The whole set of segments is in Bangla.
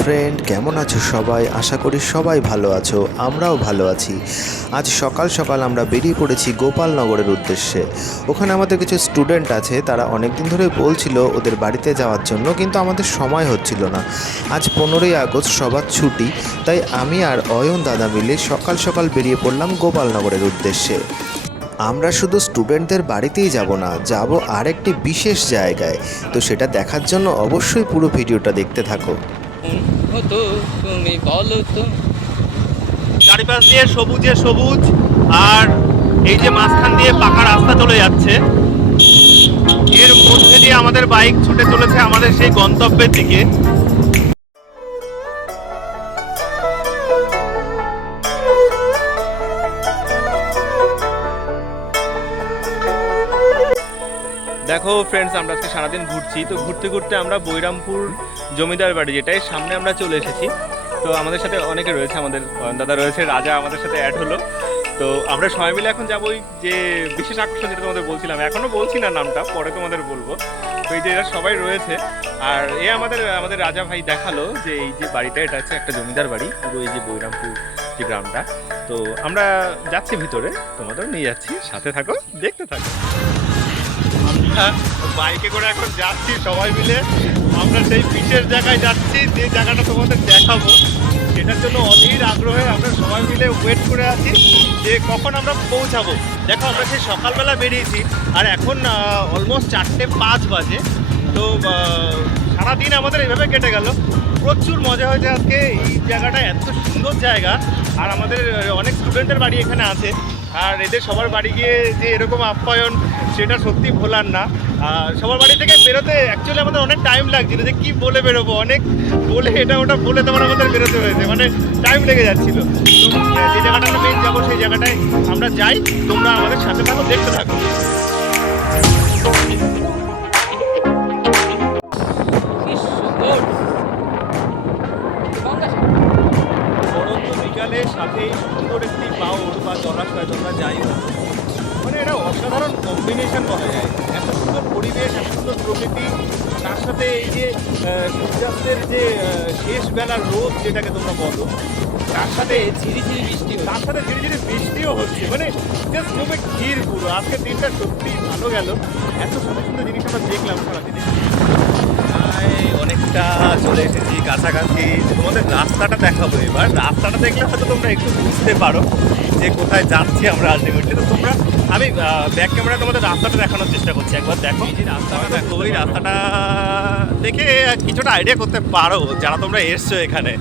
ফ্রেন্ড কেমন আছো সবাই? আশা করি সবাই ভালো আছো, আমরাও ভালো আছি। আজ সকাল সকাল আমরা বেরিয়ে পড়েছি গোপালনগরের উদ্দেশ্যে। ওখানে আমাদের কিছু স্টুডেন্ট আছে, তারা অনেক দিন ধরে বলছিল ওদের বাড়িতে যাওয়ার জন্য, কিন্তু আমাদের সময় হচ্ছিল না। আজ পনেরোই আগস্ট, সবার ছুটি, তাই আমি আর অয়ন দাদা মিলে সকাল সকাল বেরিয়ে পড়লাম গোপালনগরের উদ্দেশ্যে। আমরা শুধু স্টুডেন্টদের বাড়িতেই যাব না, যাব আরেকটি বিশেষ জায়গায়। তো সেটা দেখার জন্য অবশ্যই পুরো ভিডিওটা দেখতে থাকো। হতো তুমি বলো তো। চারিপাশ দিয়ে সবুজে সবুজ, আর এই যে মাঝখান দিয়ে পাকা রাস্তা চলে যাচ্ছে, এর মধ্যে দিয়ে আমাদের বাইক ছুটে চলেছে আমাদের সেই গন্তব্যের দিকে। দেখো ফ্রেন্ডস আমরা আজকে সারাদিন ঘুরছি। তো ঘুরতে ঘুরতে আমরা বৈরামপুর জমিদার বাড়ি যেটাই, সামনে আমরা চলে এসেছি। তো আমাদের সাথে অনেকে রয়েছে, আমাদের দাদা রয়েছে, রাজা আমাদের সাথে অ্যাড হলো। তো আমরা সবাই মিলে এখন যাব ওই যে বিশেষ আকর্ষণ যেটা তোমাদের বলছিলাম। এখনও বলছি না নামটা, পরে তোমাদের বলব। তো এই যে এরা সবাই রয়েছে, আর এ আমাদের আমাদের রাজা ভাই দেখাল যে এই যে বাড়িটা, এটা হচ্ছে একটা জমিদার বাড়ি, পুরো এই যে বৈরামপুর যে গ্রামটা। তো আমরা যাচ্ছি ভিতরে তোমাদের নিয়ে যাচ্ছি, সাথে থাকো, দেখতে থাকো। বাইকে করে এখন যাচ্ছি সবাই মিলে। আমরা সেই বিশেষ জায়গায় যাচ্ছি, যে জায়গাটা তোমাদের দেখাবো, সেটার জন্য অধীর আগ্রহে আমরা সবাই মিলে ওয়েট করে আছি যে কখন আমরা পৌঁছাবো। দেখো, আমরা সেই সকালবেলা বেরিয়েছি, আর এখন অলমোস্ট চারটে পাঁচ বাজে। তো সারাদিন আমাদের এইভাবে কেটে গেল। প্রচুর মজা হয়েছে আজকে। এই জায়গাটা এত সুন্দর জায়গা, আর আমাদের অনেক স্টুডেন্টের বাড়ি এখানে আছে। আর এদের সবার বাড়ি গিয়ে যে এরকম আপ্যায়ন, সেটা সত্যি ভোলার না। সবার বাড়ি থেকে বেরোতে অ্যাকচুয়ালি আমাদের অনেক টাইম লাগছিল যে কি বলে বেরোবো? অনেক বলে এটা ওটা বলে তোমার আমাদের বেরোতে হয়েছে মানে টাইম লেগে যাচ্ছিল। তো যে জায়গাটা আমরা মেন যাব সেই জায়গাটায় আমরা যাই, তোমরা আমাদের সাথে থাকো, দেখতে থাকো। পরন্ত বিকালে সাথে সুন্দর একটি বাউল বা জলাশয় তোমরা যাই মানে এটা অসাধারণ কম্বিনেশন বলা যায়। এত সুন্দর পরিবেশ এত সুন্দর প্রকৃতি তার সাথে এই যে সূর্যাস্তের যে শেষ বেলার রোদ যেটাকে তোমরা বলো তার সাথে ঝিরিঝিরি বৃষ্টি তার সাথে ধীরে বৃষ্টিও হচ্ছে। মানে জাস্ট মুভে ক্ষীর পুরো। আজকে দিনটা সত্যি ভালো গেল। এত সুন্দর সুন্দর জিনিস আমরা দেখলাম সারাদিনে। প্রায় অনেকটা চলে এসেছি কাছাকাছি। তোমাদের রাস্তাটা দেখাবো এবার। রাস্তাটা দেখলে হয়তো তোমরা একটু বুঝতে পারো যে কোথায় যাচ্ছি আমরা আলটিমেটলি তো তোমরা আমি ব্যাক ক্যামেরা তোমাদের রাস্তাটা দেখানোর চেষ্টা করছি। একবার দেখো। এই রাস্তাটা দেখো ওই রাস্তাটা দেখে কিছুটা আইডিয়া করতে পারো যারা তোমরা এসছো এখানে।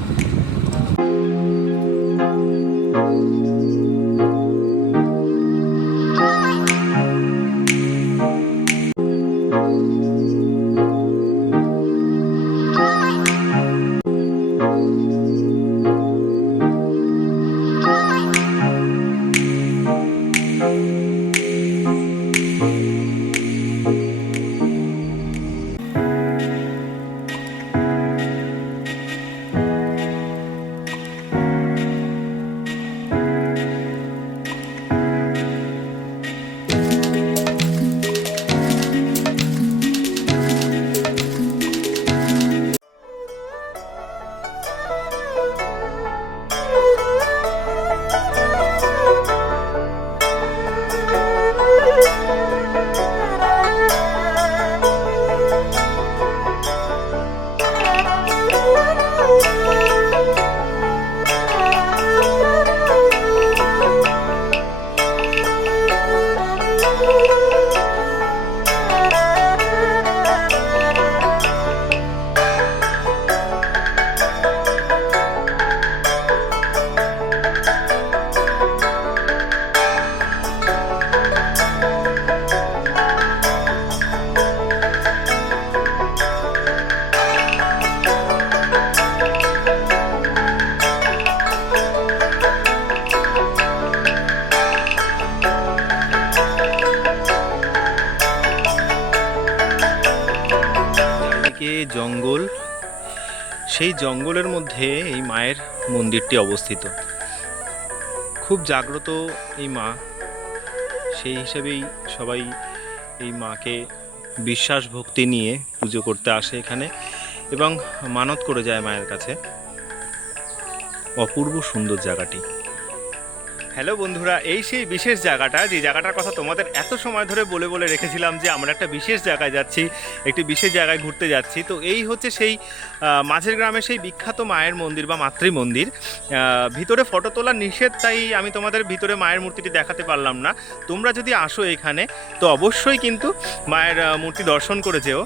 চারিদিকে জঙ্গল, সেই জঙ্গলের মধ্যে এই মায়ের মন্দিরটি অবস্থিত। খুব জাগ্রত এই মা, সেই হিসেবেই সবাই এই মাকে বিশ্বাস ভক্তি নিয়ে পুজো করতে আসে এখানে এবং মানত করে যায় মায়ের কাছে। অপূর্ব সুন্দর জায়গাটি। হ্যালো বন্ধুরা, এই সেই বিশেষ জায়গাটা, যে জায়গাটার কথা তোমাদের এত সময় ধরে বলে বলে রেখেছিলাম যে আমরা একটা বিশেষ জায়গায় যাচ্ছি, একটি বিশেষ জায়গায় ঘুরতে যাচ্ছি। তো এই হচ্ছে সেই মাঝের গ্রামে সেই বিখ্যাত মায়ের মন্দির বা মাতৃ মন্দির। ভিতরে ফটো তোলা নিষেধ তাই আমি তোমাদের ভিতরে মায়ের মূর্তিটি দেখাতে পারলাম না। তোমরা যদি আসো এখানে, তো অবশ্যই কিন্তু মায়ের মূর্তি দর্শন করে যেও।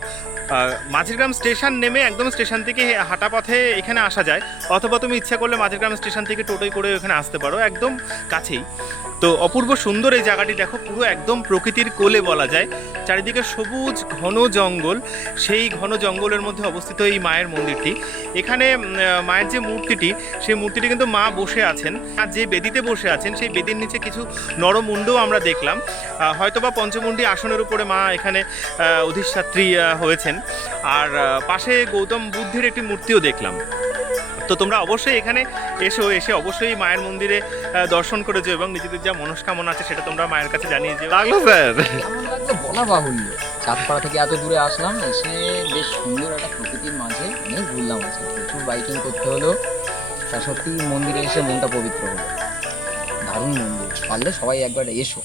মাঝিরগ্রাম স্টেশন নেমে একদম স্টেশন থেকে হাঁটা পথে এখানে আসা যায়। অথবা তুমি ইচ্ছা করলে মাঝিরগ্রাম স্টেশন থেকে টোটোয় করে এখানে আসতে পারো। একদম কাছেই। তো অপূর্ব সুন্দর এই জায়গাটি দেখো, পুরো একদম প্রকৃতির কোলে বলা যায়। চারিদিকে সবুজ ঘন জঙ্গল, সেই ঘন জঙ্গলের মধ্যে অবস্থিত এই মায়ের মন্দিরটি। এখানে মায়ের যে মূর্তিটি, সেই মূর্তিটি কিন্তু মা বসে আছেন। আর যে বেদিতে বসে আছেন, সেই বেদির নিচে কিছু নরমুণ্ডও আমরা দেখলাম। হয়তোবা পঞ্চমুণ্ডী আসনের উপরে মা এখানে অধিষ্ঠাত্রী হয়েছেন। আর পাশে গৌতম বুদ্ধের একটি মূর্তিও দেখলাম। তো তোমরা অবশ্যই এখানে এসো এসে অবশ্যই মায়ের মন্দিরে দর্শন করে যেও এবং নিজেদের যা মনস্কামনা আছে সেটা তোমরা মায়ের কাছে জানিয়ে যেও। লাগল স্যার। বলা বাহুল্য। চাঁদপাড়া থেকে এত দূরে আসলাম এসে বেশ সুন্দর একটা প্রকৃতির মাঝে অনেক ঘুরলাম আছে প্রচুর বাইকিং করতে হলো। তা সত্যি মন্দিরে এসে মনটা পবিত্র হলো। দারুণ মন্দির। পারলে সবাই একবার এসো।